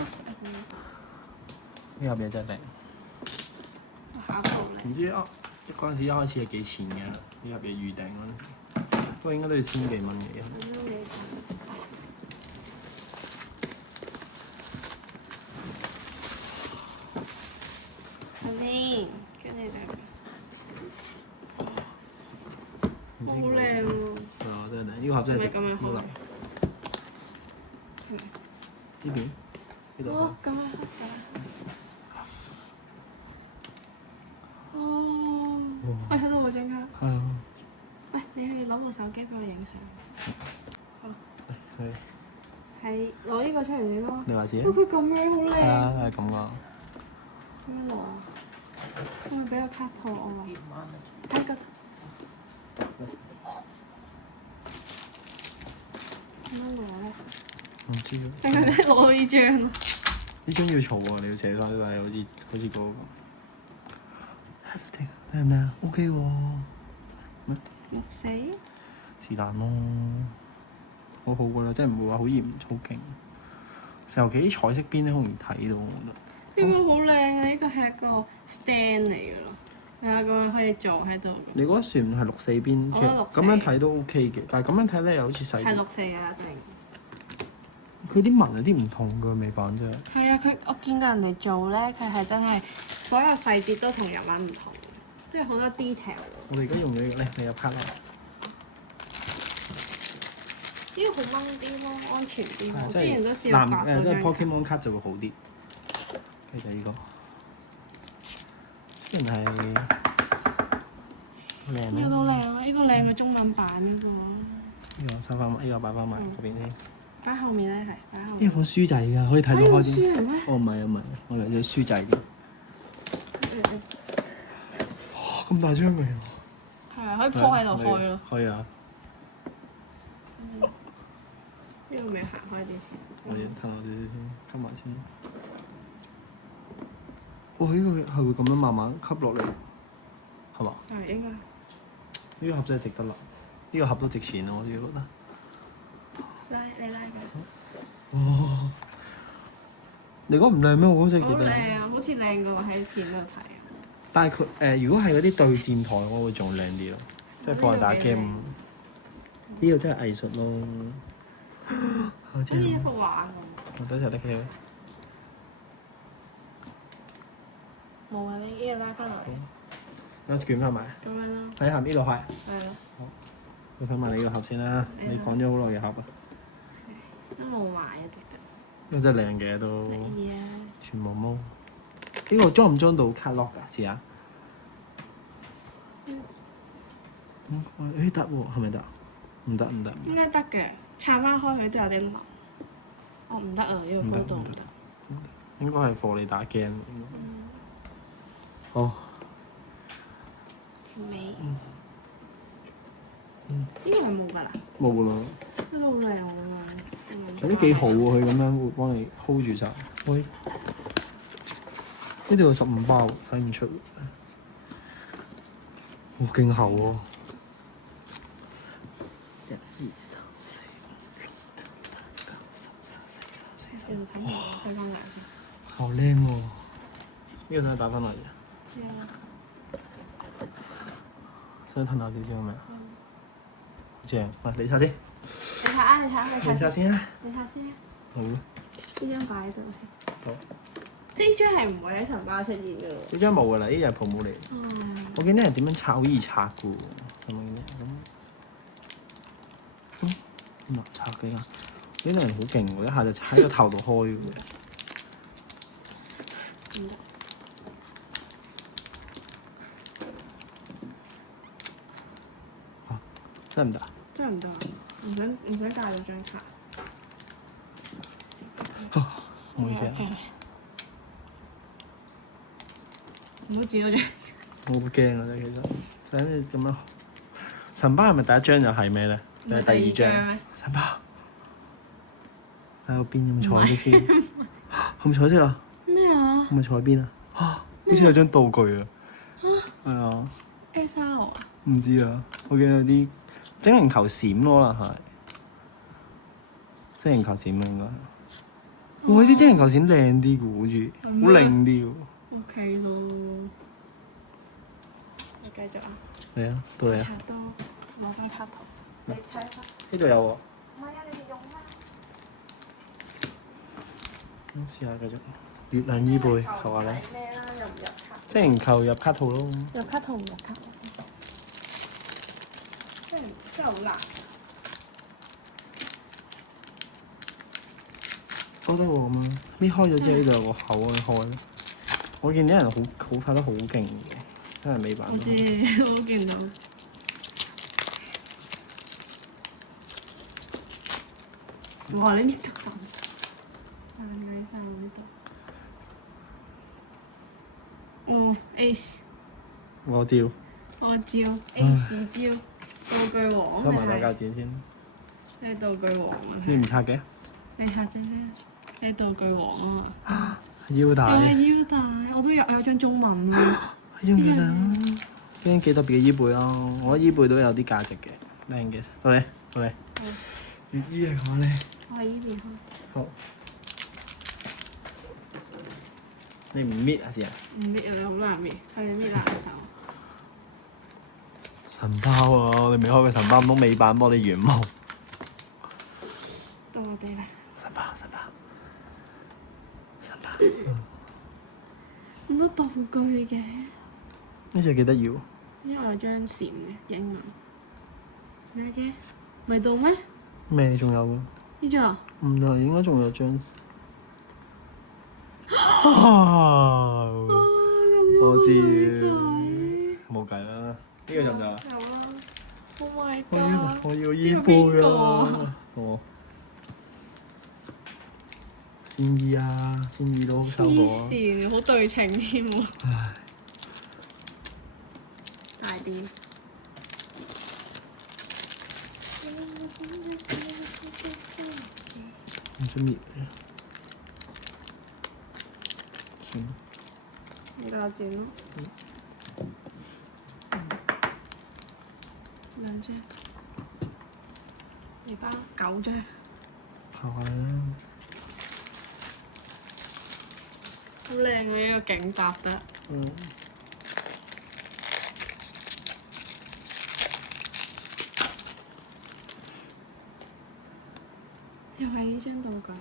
呢盒嘢真係靚。唔知啊，嗰陣時一開始係幾錢嘅？呢盒嘢預訂嗰陣時，不過應該都要千幾蚊嘅。係先，跟住就好靚喎！係啊，真係靚！呢個盒真係值咁樣好啦。呢邊呢度哦，咁樣哦，喂，喺度喎張卡。係啊。喂，你去攞部手機俾我影相。好。係。係攞呢個出嚟影咯。你話自己？佢咁樣好靚。係啊，係咁噶。點樣攞啊？可唔可以俾個卡套我啊？喺個。點樣攞咧？唔知啊。定係你攞呢張啊？呢張要嘈喎，你要寫翻出嚟，好似嗰個。睇唔睇啊？OK 喎。木死。是但咯，好好噶啦，即係唔會話好嚴好勁。尤其啲彩色邊咧，好容易睇到，我覺得。呢個好靚啊！呢個係一個 stand 嚟嘅咯，係啊，咁樣可以坐喺度。你嗰船係六四邊，我覺得六四咁樣睇都 OK 嘅，但係咁樣睇咧又好似細。係64啊，一定。佢啲紋有啲唔同嘅美版啫。係啊，我見過人哋做咧，佢係真係所有細節都同日文唔同，即係好多 detail。我哋而家用咗呢個咧，你有卡啦。呢個好掹啲咯，安全啲。我之即前都試過刮到即係張卡。 Pokemon 卡就會好啲。跟住呢個，雖然係靚呢個都靚啊！呢個靚過中文版嗰個。呢個收翻埋，呢個擺翻埋嗰邊先。擺後面咧係，擺後面。呢本書仔㗎，可以睇到開呢本啲。書嚟咩？哦，唔係啊，唔係，我嚟咗書仔嘅。咁大張嘅。係啊，可以鋪喺度開咯。可以啊。呢個未行開啲先。我哋睇下少少先，吸埋先。哇！呢個係會咁樣慢慢吸落嚟，係嘛？係應該。呢個盒真係值得啦，呢個盒都值錢啊！我自己覺得。你拉佢。哇！你講唔靚咩？我覺得真係好幾靚。靚啊！好似靚過喺片度睇啊。但係佢如果係嗰啲對戰台，我會仲靚啲咯，即係放嚟打 game。呢個真係藝術咯。好好似一正。幅畫咁。我等陣拎起。冇啊！你呢個拉翻落嚟。有捲翻埋。咁樣咯。睇下呢度係。係咯。好。我睇埋你個盒先啦，你講咗好耐嘅盒啊。都冇買啊，值得。呢個真係靚嘅都。得意啊！全毛毛。呢個裝唔裝到卡 lock 㗎？試下。誒得喎，係咪得？唔得唔得。應該得嘅，撐翻開佢都有啲腍。哦，唔得啊！呢個高度唔得。應該係貨你打 game。好。尾。呢個係冇㗎啦。冇㗎啦。呢個好靚喎。有啲幾好喎，佢咁樣會幫你 hold 住晒。喂，呢度有15包，睇唔出。哇，勁厚喎！睇翻嚟。好靚喎！呢個都係打翻嚟嘅。想褪下少少係咪？正，喂，你睇先。你睇啊！你睇啊！你睇先啊！你睇先啊！好。呢張擺喺度先。好。即係呢張係唔會喺神包出現㗎喎。呢張冇㗎啦，呢隻係 promo 嚟。我見啲人點樣拆好易拆㗎喎，係咪咁？點啊拆嘅？呢啲人好勁喎，一下就喺個頭度開㗎喎。真係唔得？真係唔得啊！唔想帶到張卡。唔好意思啊。唔好剪嗰張。我好驚啊！真係其實，就係咁樣。神包係咪第一張就係咩咧？定係第二張？神包喺個邊咁彩色先，係咪彩色啊？咩啊？係咪彩邊啊？好似有張道具啊！係啊。SR 啊？唔知啊，我見有啲精靈球閃咯，可能係精靈球閃啊，應該係。哇！啲真人球錢靚啲嘅喎，好似好咩靚啲喎。 OK 咯。你繼續啊！嚟啊，到你啊！刷多攞翻卡圖，你睇下。呢度有喎。唔係啊，你哋用啦。咁試下繼續。月亮衣貝，求下你。咩啦？入唔入卡？真人球入卡套咯。入卡圖唔入卡？真係好難。多得喎咁樣，搣開咗之後呢度有個口可以開。我見啲人好拍得好勁嘅，真係美版。我知，我都見到。哇！你呢度咁，你晒我呢度。哦，Ace，我照。我照 Ace 招，道具王收埋個你係，膠剪先。你係道具王啊！你唔拆嘅？你嚇咗先，你係道具王啊嘛！腰又帶。係腰帶，我都有張中文啊！要唔記得？呢張幾特別嘅衣背咯，我覺得衣背都有啲價值嘅，靚嘅。到你，到你。月衣係講你。我喺呢邊開。好。你唔搣啊？先啊？唔搣啊！好難搣，佢哋搣爛手。神包啊！我哋未開過神包，唔通美版幫你原毛？到我哋啦！神包，神包，神包。咁多道具嘅，呢隻幾得意喎？因為我有張閃嘅英文。咩嘅？未到咩？咩仲有㗎？呢張啊？唔係，應該仲有張。啊！我知。冇計啦，呢個就唔得啦。有啦！Oh my 我 god！要衣背啊！哦。善意啊，善意都好收黐貨啊！線，好對稱添喎。唉，大啲。唔知咩？你膠剪咯。兩張。你包9張。靠下啦！好靚嘅呢個景搭得。嗯。又係呢張道具嘅。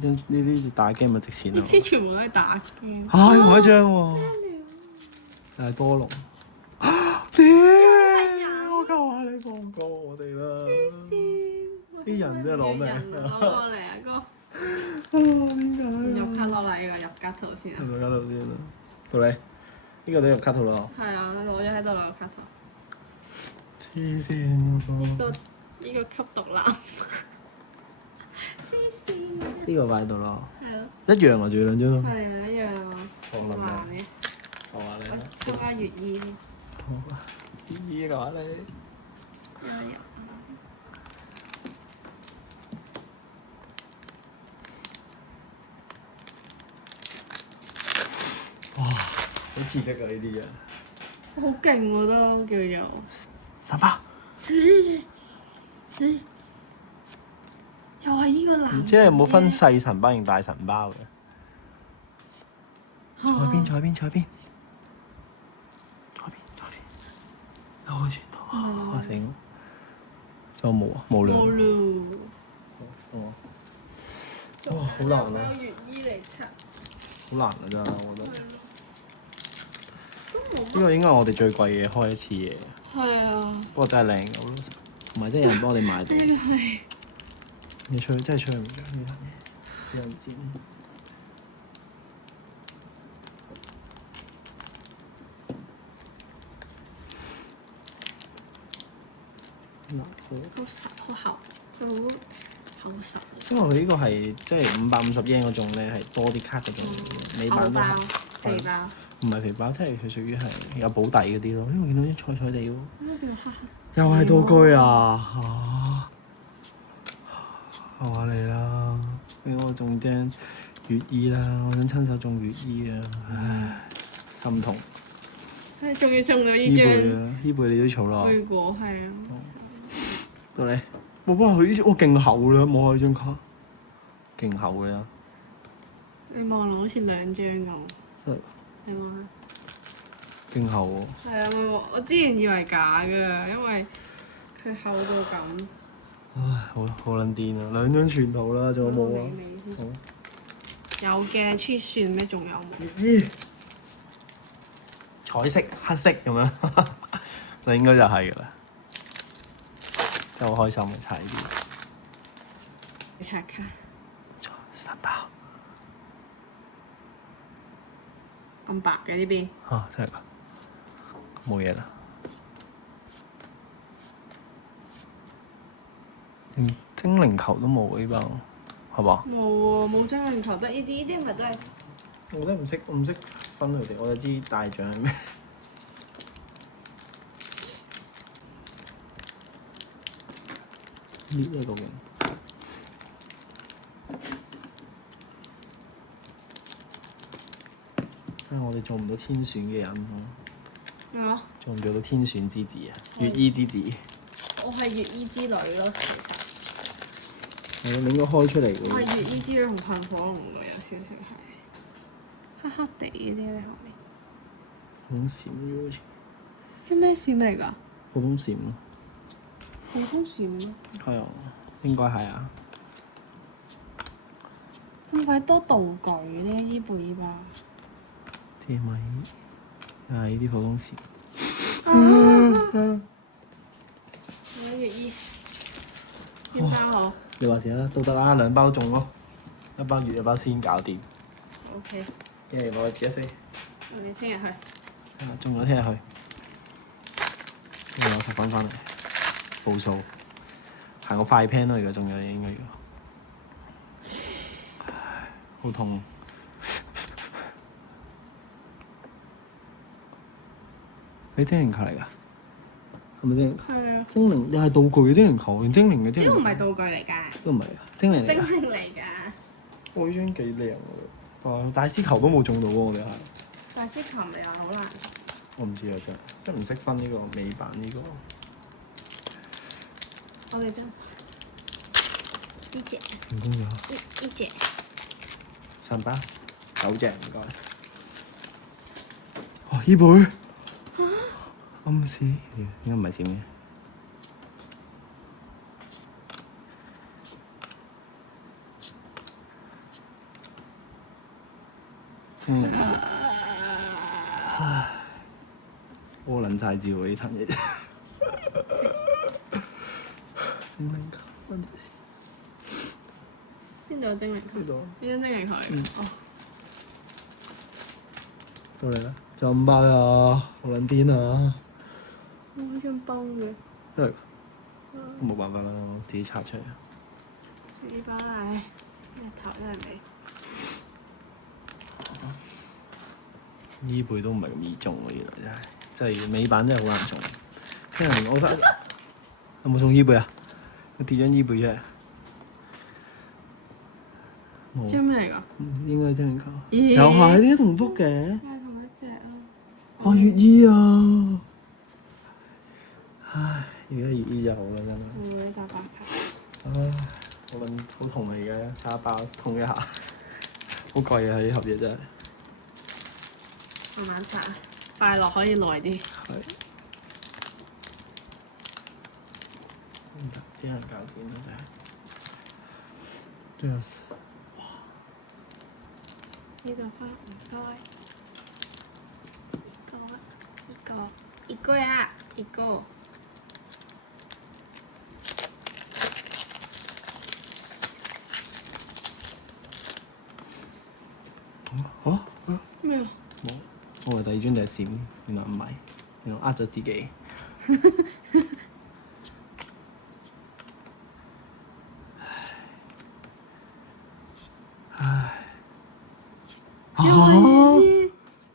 呢啲打機咪值錢咯。呢啲全部都係打機。嚇！用一張喎。就係多龍。屌！我求下你放過我哋啦！啲人真係攞命。攞過嚟啊哥！點解？入卡落嚟呢個入卡圖先啊！入卡圖先啦。到你，呢個都入卡圖咯。係啊，攞咗喺度攞個卡圖。黐線嗰個。呢個吸毒男。黐線嘅。呢個擺喺度咯。係咯。一樣啊，仲有兩張咯。係啊，一樣啊。放冧啦。難嘅。放下你啦。出翻粵語添。好啊。依個話你。哇！好刺激啊！呢啲嘢。好勁喎都叫做。神包。又係呢個男。唔知有冇分細神包定大神包嘅？坐邊？坐邊？坐邊？坐邊？坐邊？又開船頭，我醒。仲有冇啊？冇兩。冇咯。哦。哇！好難啊！用粵衣嚟拆。好難啊！真係，我覺得。呢個應該係我哋最貴嘅開一次嘢。係啊。不過真係靚嘅，我覺得。唔係真係有人幫你買到。呢個係。你吹真係吹唔着呢樣嘢，有人知。好實，好厚，佢好厚實。因為佢呢個係即係550 yen 嗰種咧，係多啲卡嗰種美版都係。肥包。唔係肥包，即係佢屬於係有保底嗰啲咯。因為我見到啲彩彩地喎。咩叫黑黑？又係道具啊！求下你啦，俾我中張月衣啦！我想親手中月衣啊！唉，心痛。係仲要中到依呢張。貝啊，依貝你都儲啦。去過係啊。到你，我幫佢呢張，哇勁厚啦，摸下張卡，勁厚嘅啦。你望落好似兩張咁。真係你望勁厚喎。下。係啊，我之前以為假㗎，因為佢厚到咁。唉，好撚癲啊！兩張全套啦，仲有冇啊？好。有嘅，黐線咩？仲有冇？咦？彩色、黑色咁樣，就應該就係㗎啦。真係好開心啊！踩呢啲。刷卡。實包。咁白嘅呢邊。嚇！真係㗎。冇嘢啦。連精靈球都冇呢包，係嘛？冇喎，冇精靈球，得呢啲，呢啲咪都係。我都唔識分佢哋，我就知大獎係咩。呢一個勁。我哋做唔到天選嘅人咯。咩啊？做唔做到天選之子啊？月衣之子。我係月衣之女咯，其實。係啊，你應該開出嚟嘅我喎。係月衣之女同噴火龍女有少少係。黑黑地嗰啲咧後面。普通閃咗好似。啲咩閃嚟㗎？普通閃咯。普通閃咯。係啊，應該係啊。咁鬼多道具咧，依部依包。啲咪又係呢啲普通閃。我月衣。邊包好你話事啦，都得啦，兩包中咯，一包月一包先搞掂。 ？OK。跟住攞去 PS4。我哋聽日去。中咗聽日去。跟住攞10分翻嚟報數，行個快 plan 咯，而家仲有嘢應該要。唉，好痛。你精靈球嚟㗎？係咪精靈球？係啊。精靈又係道具嘅精靈球，連精靈嘅精靈球呢個唔係道具嚟㗎。都唔係啊，精靈嚟精㗎。靈嚟㗎。我呢張幾靚喎，大師球都冇中到喎，我哋係。大師球你話好難。我唔知啊，真係唔識分呢個美版呢個。我哋將呢隻成功咗。呢隻3包9隻唔該。哇！依貝暗示應該唔係閃嘅。精靈。唉，屙撚晒照喎呢層嘢。精靈球，跟住邊度有精靈球？呢度。呢張精靈球嚟㗎。哦。到嚟啦，仲有5包啊，好撚癲啊！我好想崩嘅。真係冇辦法啦，我自己拆出嚟。呢包唉，咩頭真係未。依貝都唔係咁易中喎，原來真係美版真係好難中。聽人我睇有冇中依貝啊？我跌張依貝出嚟。冇。張咩嚟㗎？應該係精靈球。咦又係點解重複嘅？係同一隻啊！啊月衣啊！唉，而家月衣就好啦，真係。會打白球。唉，好痛啊！而家拆一包痛一下，好貴啊！呢盒嘢真係。慢慢拆，快樂可以耐啲。係。只能搞掂啦，真係。哇！呢度花唔該。一個呀，一個。啊？咩啊？冇，我話第二張就係閃，原來唔係，原來呃咗自己。唉。又係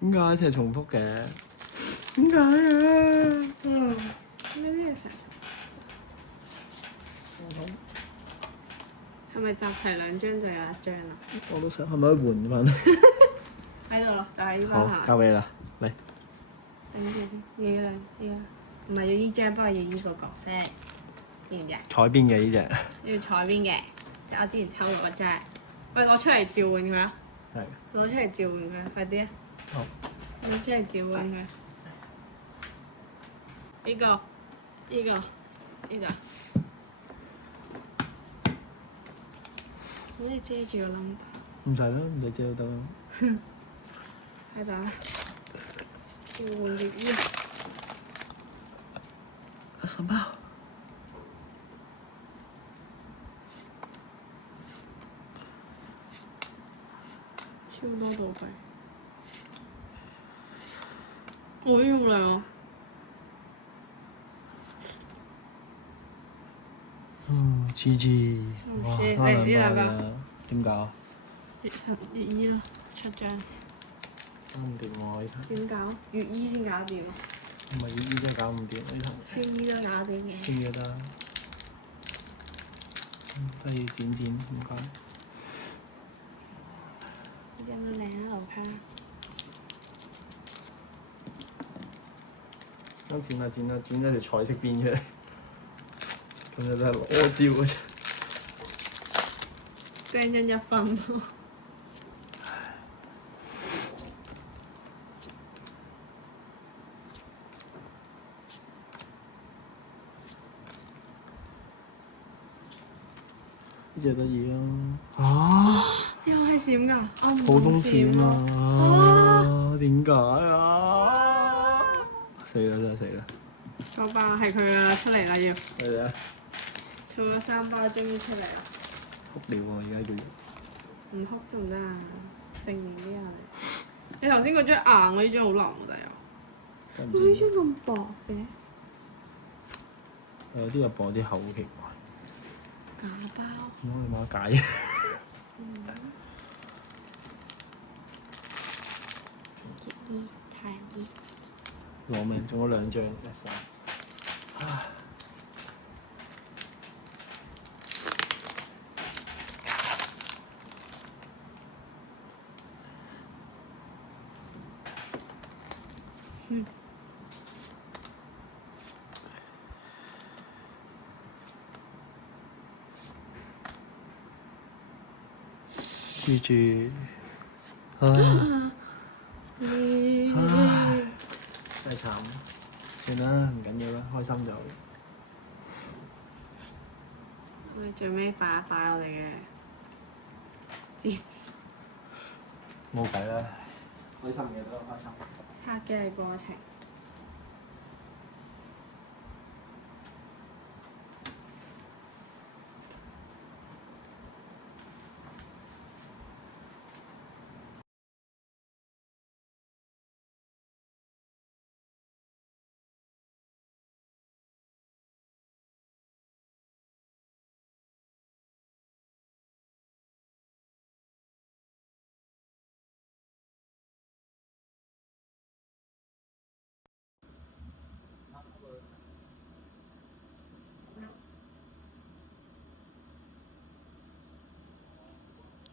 點解一齊重複嘅？點解啊？咩呢？係咪集齊2張就有1張啦？我都想，係咪可以換翻？喺度咯，就係呢包好，下。交俾你啦，嚟。第等住先，要啦要啦，唔係要依張，不過要依個角色，知唔知啊？彩邊嘅呢隻？要彩邊嘅，即係我之前抽過嗰張。喂，攞出嚟召喚佢啊！係。攞出嚟召喚佢，快啲啊！好。攞出嚟召喚佢。呢個，呢個，呢個。好似遮住個 number。唔使啦，唔使遮都得啦。睇下，召喚粵語。什麼？超多道具。我用嚟啊！黐黐。哇！嚟差呢兩個。兩百啦。點搞？粵醫咯，出張。搞唔掂喎呢頭。點搞？粵醫先搞掂。唔係粵醫真係搞唔掂呢頭。先醫都搞掂嘅。先醫得。都要剪剪，唔該。有冇靚啊，劉卡？啱剪啦剪啦，剪咗條彩色邊出嚟，咁就真係攞招嘅啫。掟人一分咯。呢隻得意啊！啊！又係閃㗎，我唔普通閃閃啊！點解啊？死啦！真係死啦！嗰包係佢啦，出嚟啦要。係啊！儲咗3包，終於出嚟啦！哭了喎！而家要。唔哭仲得啊，正面啲啊你。你頭先嗰張硬，我呢張好腍喎，但係又。呢張咁薄嘅。有啲又薄，啲厚，好奇怪。假包。唔好你買解。熱衣太熱。攞命中咗2張一手。啊！記住，唉，真係慘，算啦，唔緊要啦，開心就好。我哋最尾擺一擺我哋嘅節冇計啦，開心嘅都開心。拆嘅過程。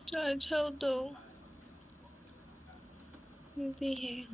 真係抽到呢啲嘢。